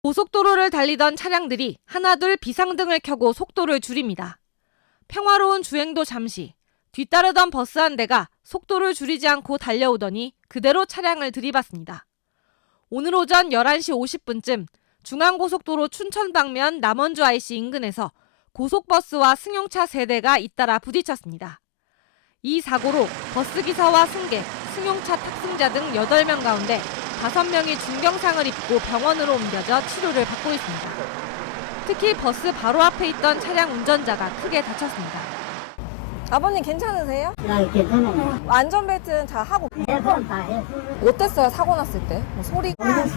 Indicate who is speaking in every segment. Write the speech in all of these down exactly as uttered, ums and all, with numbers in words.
Speaker 1: 고속도로를 달리던 차량들이 하나둘 비상등을 켜고 속도를 줄입니다. 평화로운 주행도 잠시, 뒤따르던 버스 한 대가 속도를 줄이지 않고 달려오더니 그대로 차량을 들이받습니다. 오늘 오전 열한 시 오십 분쯤 중앙고속도로 춘천 방면 남원주 아이씨 인근에서 고속버스와 승용차 세 대가 잇따라 부딪혔습니다. 이 사고로 버스기사와 승객, 승용차 탑승자 등 여덟 명 가운데 다섯 명이 중경상을 입고 병원으로 옮겨져 치료를 받고 있습니다. 특히 버스 바로 앞에 있던 차량 운전자가 크게 다쳤습니다.
Speaker 2: 아버님 괜찮으세요?
Speaker 3: 나 괜찮아요.
Speaker 2: 안전벨트는 다 하고.
Speaker 3: 에어컨 다 해.
Speaker 2: 어땠어요? 사고 났을 때? 뭐 소리?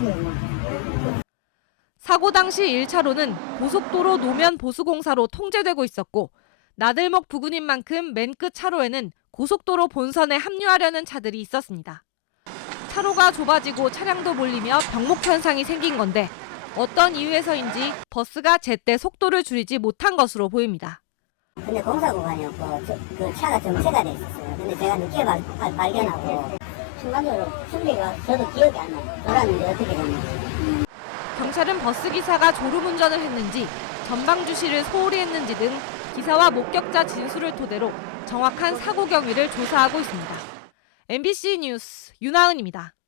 Speaker 1: 사고 당시 일 차로는 고속도로 노면 보수공사로 통제되고 있었고 나들목 부근인 만큼 맨 끝 차로에는 고속도로 본선에 합류하려는 차들이 있었습니다. 차로가 좁아지고 차량도 몰리며 병목 현상이 생긴 건데 어떤 이유에서인지 버스가 제때 속도를 줄이지 못한 것으로 보입니다.
Speaker 3: 근데 공사 구간이었고 저, 그 차가 정체가 돼 있었어요. 근데 제가 늦게 발, 발, 발견하고 순간적으로 순리가 저도 기억이 안 나요. 돌았는데 어떻게 됐는지.
Speaker 1: 경찰은 버스 기사가 졸음운전을 했는지 전방 주시를 소홀히 했는지 등 기사와 목격자 진술을 토대로 정확한 사고 경위를 조사하고 있습니다. 엠비씨 뉴스 윤하은입니다.